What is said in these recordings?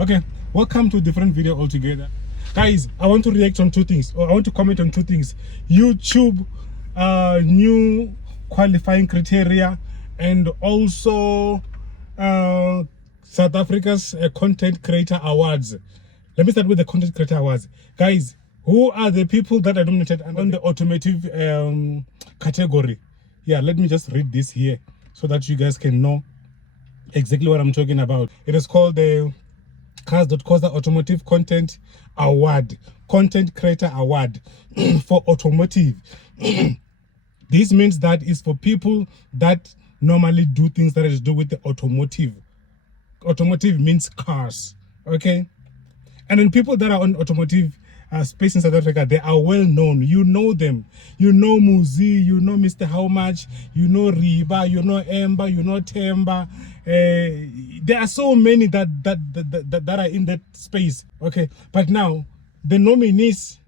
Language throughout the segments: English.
Okay, welcome to a different video altogether. Guys, I want to react on two things, or I want to comment on two things. YouTube new qualifying criteria, and also South Africa's content creator awards. Let me start with the content creator awards. Guys, who are the people that are nominated on the automotive category? Yeah, let me just read this here so that you guys can know exactly what I'm talking about. It is called the Cars.Coza Automotive Content Award, Content Creator Award for automotive. This means that is for people that normally do things that is do with the automotive. Automotive means cars, okay? And then people that are on automotive space in South Africa, they are well known. You know them. You know Muzi, you know Mr. How Much, you know Riba, you know Ember, you know Temba. There are so many that are in that space. Okay, but now the nominees,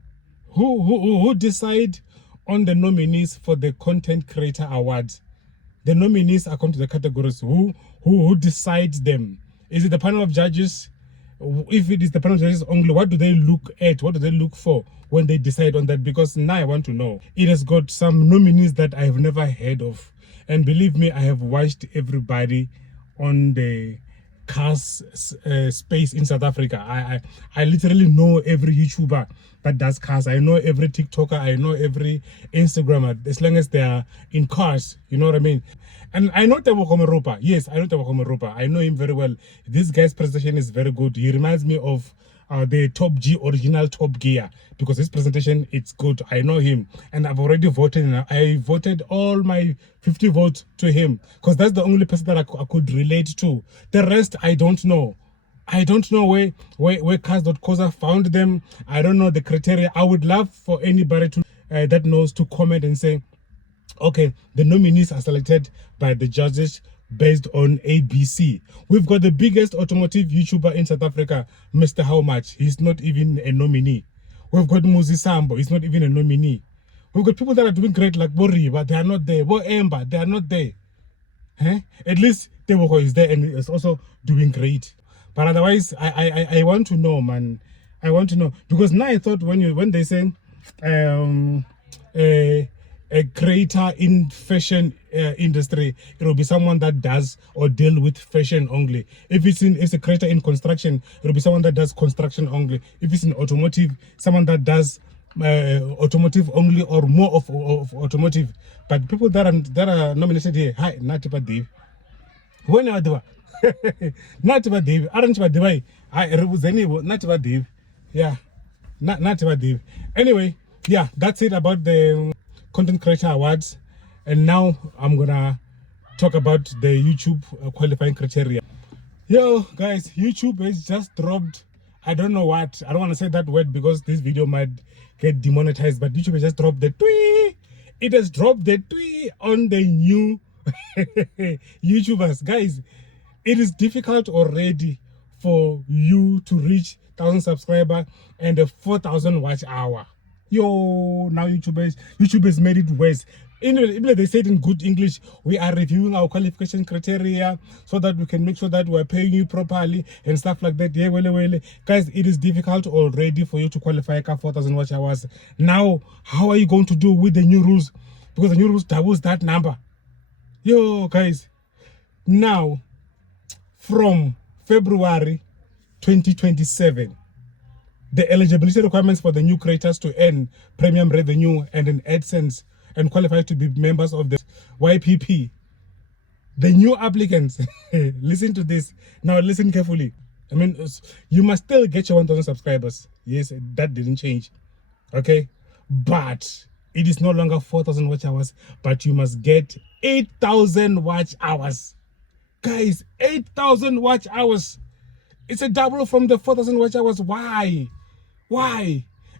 who decide on the nominees for the Content Creator Awards? The nominees according to the categories. Who decides them? Is it the panel of judges? If it is the panel of judges only, what do they look at? What do they look for when they decide on that? Because now I want to know. It has got some nominees that I have never heard of. And believe me, I have watched everybody on the cars space in South Africa. I literally know every YouTuber that does cars. I know every TikToker. I know every Instagrammer, as long as they are in cars. You know what I mean? And I know Tebogo Meropa. Yes, I know Tebogo Meropa. I know him very well. This guy's presentation is very good. He reminds me of the Top G original Top Gear, because his presentation, it's good. I know him, and I've already voted. And I voted all my 50 votes to him, because that's the only person that I could relate to. The rest, I don't know. I don't know where Cars.Coza found them. I don't know the criteria. I would love for anybody to that knows to comment and say, okay, the nominees are selected by the judges based on ABC. We've got the biggest automotive YouTuber in South Africa, Mr. How Much. He's not even a nominee. We've got Muzi Sambo. He's not even a nominee. We've got people that are doing great like Bori, but they are not there. Bo Ember, they are not there. At least Tebogo is there and is also doing great. But otherwise, I want to know, man. I want to know, because now I thought when they say a creator in fashion industry, it will be someone that does or deal with fashion only. If it's a creator in construction, it will be someone that does construction only. If it's in automotive, someone that does automotive only or more of automotive. But people that are nominated here, hi, not about Dave. When are they? Not about Dave. Aren't about Dave? I was any not about Dave. Yeah, not about Dave. Anyway, yeah, that's it about the Content Creator Awards. And now I'm gonna talk about the YouTube qualifying criteria. Yo guys, YouTube has just dropped, I don't know what, I don't want to say that word because this video might get demonetized, but YouTube has just dropped the tweet. It has dropped the tweet on the new YouTubers. Guys, it is difficult already for you to reach 1,000 subscribers and a 4,000 watch hour. Yo, now YouTube has made it worse. Even they said in good English, we are reviewing our qualification criteria so that we can make sure that we're paying you properly and stuff like that. Yeah, well. Guys, it is difficult already for you to qualify a 4,000 watch hours. Now, how are you going to do with the new rules? Because the new rules doubles that number. Yo, guys, now, from February 2027, the eligibility requirements for the new creators to earn premium revenue and an AdSense and qualify to be members of the YPP. The new applicants, listen to this. Now listen carefully. I mean, you must still get your 1,000 subscribers. Yes, that didn't change. Okay? But it is no longer 4,000 watch hours, but you must get 8,000 watch hours. Guys, 8,000 watch hours. It's a double from the 4,000 watch hours. Why?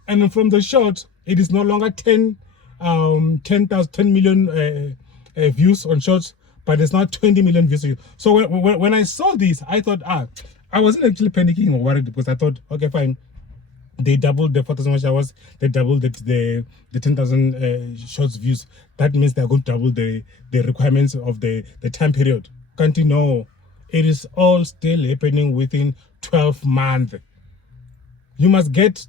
And from the short, it is no longer 10 million views on shorts, but it's now 20 million views. So when I saw this, I thought, I wasn't actually panicking or worried, because I thought, okay, fine. They doubled the 4,000 watch hours. They doubled the 10,000 shorts views. That means they're going to double the requirements of the time period. Can't you know? It is all still happening within 12 months. You must get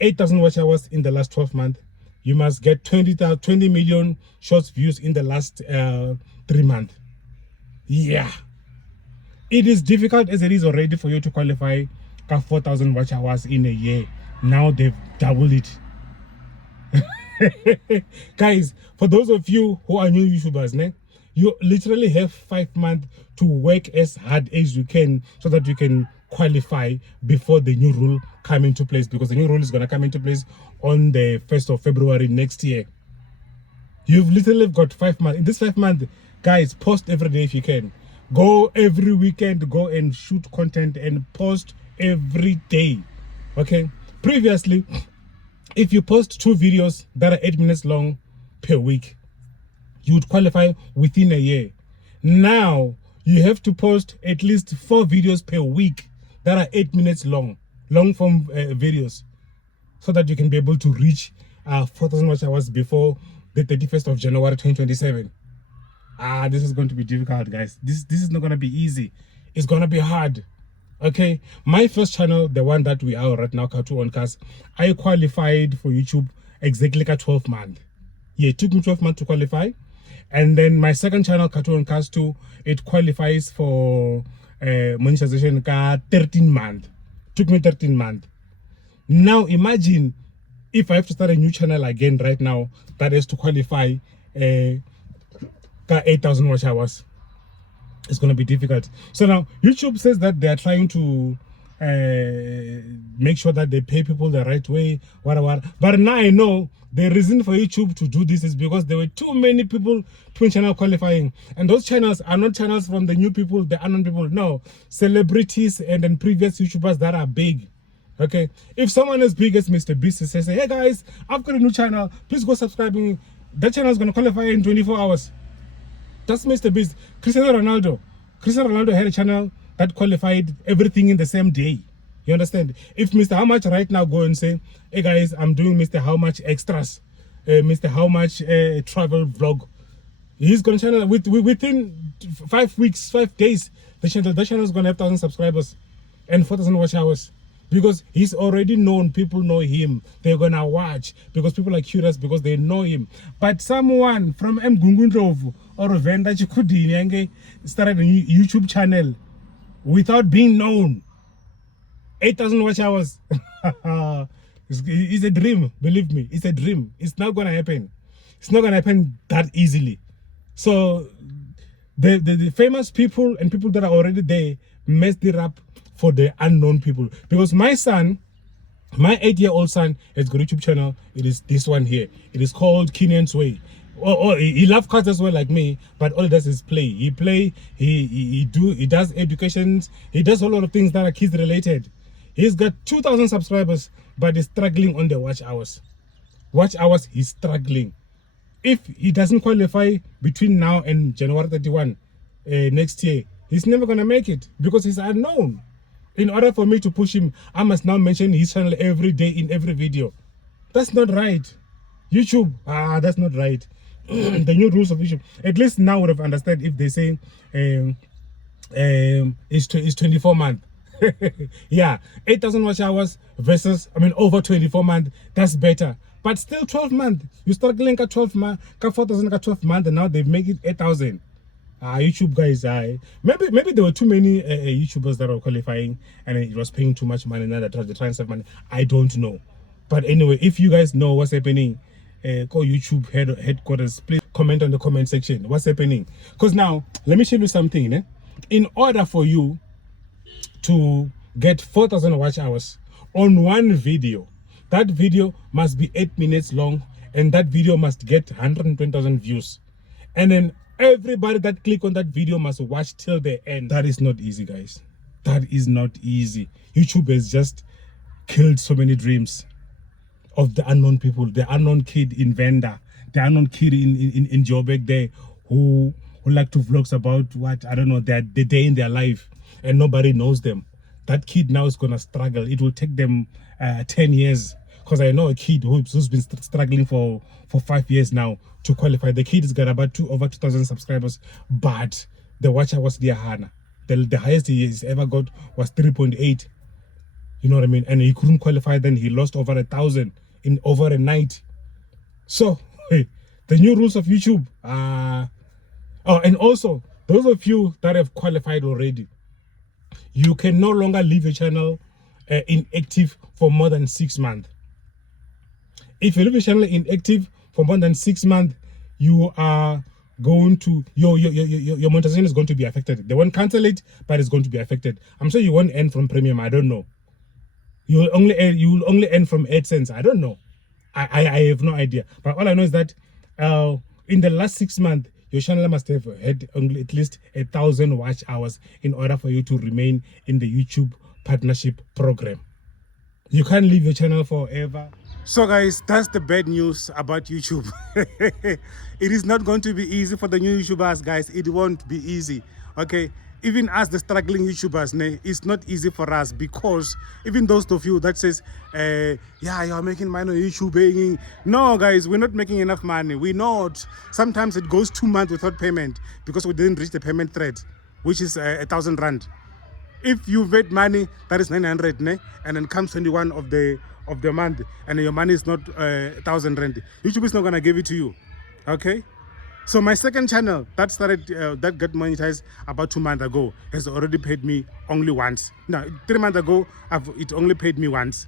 8,000 watch hours in the last 12 months. You must get 20 million short views in the last 3 months. Yeah. It is difficult as it is already for you to qualify 4,000 watch hours in a year. Now they've doubled it. Guys, for those of you who are new YouTubers, you literally have 5 months to work as hard as you can so that you can qualify before the new rule come into place, because the new rule is going to come into place on the 1st of February next year. You've literally got 5 months. In this 5 months, guys, post every day if you can. Go every weekend, go and shoot content and post every day. Okay? Previously, if you post 2 videos that are 8 minutes long per week, you would qualify within a year. Now, you have to post at least 4 videos per week that are 8 minutes long form videos, so that you can be able to reach 4,000 watch hours before the 31st of January 2027. This is going to be difficult, guys. This is not going to be easy. It's going to be hard. Okay, my first channel, the one that we are right now, Cartoon on Cars, I qualified for YouTube exactly 12 months. Yeah, it took me 12 months to qualify. And then my second channel, Cartoon on Cars 2, it qualifies for monetization 13 months. Took me 13 months. Now imagine if I have to start a new channel again right now that is to qualify 8,000 watch hours. It's going to be difficult. So now YouTube says that they are trying to make sure that they pay people the right way, whatever. But now I know the reason for YouTube to do this is because there were too many people twin channel qualifying, and those channels are not channels from the new people, the unknown people. No, celebrities and then previous YouTubers that are big. Okay, if someone as big as Mr. Beast says, hey guys, I've got a new channel, please go subscribe me, that channel is going to qualify in 24 hours. That's Mr. Beast. Cristiano Ronaldo had a channel that qualified everything in the same day. You understand? If Mr. How Much right now go and say, hey guys, I'm doing Mr. How Much extras, Mr. How Much travel vlog, he's going to channel within 5 weeks, 5 days, the channel is going to have 1,000 subscribers and 4,000 watch hours. Because he's already known, people know him. They're gonna watch because people are curious because they know him. But someone from Mgungundlovu or Venda Chikudini started a new YouTube channel without being known. 8,000 watch hours. It's a dream, believe me. It's a dream. It's not gonna happen. It's not gonna happen that easily. So the famous people and people that are already there messed it up for the unknown people. Because my son, my 8-year-old son, has got a YouTube channel. It is this one here. It is called Kenyan's Way. He loves cars as well like me, but all he does is play. He does education. He does a lot of things that are kids related. He's got 2,000 subscribers, but he's struggling on the watch hours. Watch hours, he's struggling. If he doesn't qualify between now and January 31 next year, he's never gonna make it because he's unknown. In order for me to push him, I must now mention his channel every day in every video. That's not right. YouTube, that's not right. The new rules of YouTube. At least now would have understood if they say it's 24 months. Yeah, 8,000 watch hours versus, over 24 months. That's better. But still 12 months. You start getting 12 months, 4,000, 12 months, and now they've made it 8,000. YouTube guys, maybe there were too many YouTubers that were qualifying and it was paying too much money. Now they're trying to save money. I don't know. But anyway, if you guys know what's happening, call YouTube headquarters, please comment on the comment section. What's happening? Because now, let me show you something. In order for you to get 4,000 watch hours on one video, that video must be 8 minutes long and that video must get 120,000 views. And then everybody that click on that video must watch till the end. That is not easy, guys. That is not easy. YouTube has just killed so many dreams of the unknown people, the unknown kid in Venda, the unknown kid in Joburg there who like to vlogs about what, I don't know, the day in their life and nobody knows them. That kid now is going to struggle. It will take them 10 years. Because I know a kid who's been struggling for 5 years now to qualify. The kid has got about over 2,000 subscribers, but the watch hours there, Hana. The highest he's ever got was 3.8. You know what I mean? And he couldn't qualify. Then he lost over 1,000 in over a night. So hey, the new rules of YouTube. And also those of you that have qualified already, you can no longer leave your channel inactive for more than 6 months. If you leave your channel inactive for more than 6 months, you are going to your monetization is going to be affected. They won't cancel it, but it's going to be affected. I'm sure you won't earn from premium. I don't know. You will only earn from AdSense. I don't know. I have no idea. But all I know is that in the last 6 months, your channel must have had only at least 1,000 watch hours in order for you to remain in the YouTube partnership program. You can't leave your channel forever. So guys, that's the bad news about YouTube. It is not going to be easy for the new YouTubers, guys. It won't be easy. Okay, even us, the struggling YouTubers, it's not easy for us, because even those of you that says, yeah, you're making money on YouTube. No, guys, we're not making enough money. We're not. Sometimes it goes 2 months without payment because we didn't reach the payment thread, which is 1,000 rand. If you made money that is 900, and then comes 21 of the month, and your money is not 1,000 rand, YouTube is not gonna give it to you. Okay. So my second channel that started that got monetized about 2 months ago has already paid me only once. Now 3 months ago, it only paid me once.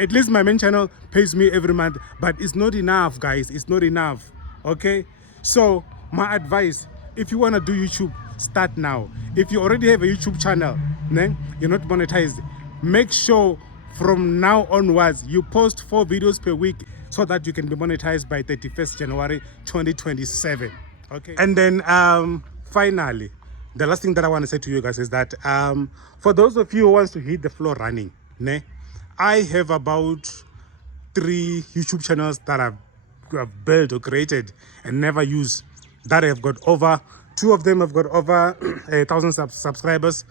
At least my main channel pays me every month, but it's not enough, guys. It's not enough. Okay. So my advice, if you want to do YouTube, start now. If you already have a YouTube channel, you're not monetized, make sure from now onwards you post 4 videos per week so that you can be monetized by 31st January 2027. Okay. And then finally, the last thing that I want to say to you guys is that for those of you who wants to hit the floor running, I have about 3 YouTube channels that I've built or created and never used, that have got over, 2 of them have got over 1,000 subscribers,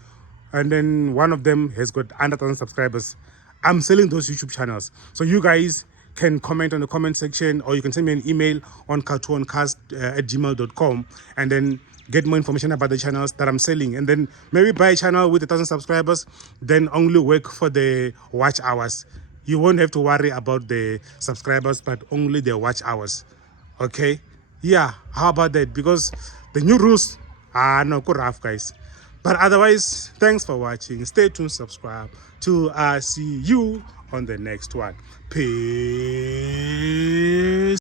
and then 1 of them has got under 1,000 subscribers. I'm selling those YouTube channels. So you guys can comment on the comment section, or you can send me an email on cartooncast@gmail.com, and then get more information about the channels that I'm selling. And then maybe buy a channel with 1,000 subscribers, then only work for the watch hours. You won't have to worry about the subscribers, but only the watch hours. Okay. Yeah, how about that? Because the new rules are no rough, guys. But otherwise, thanks for watching. Stay tuned, subscribe to see you on the next one. Peace.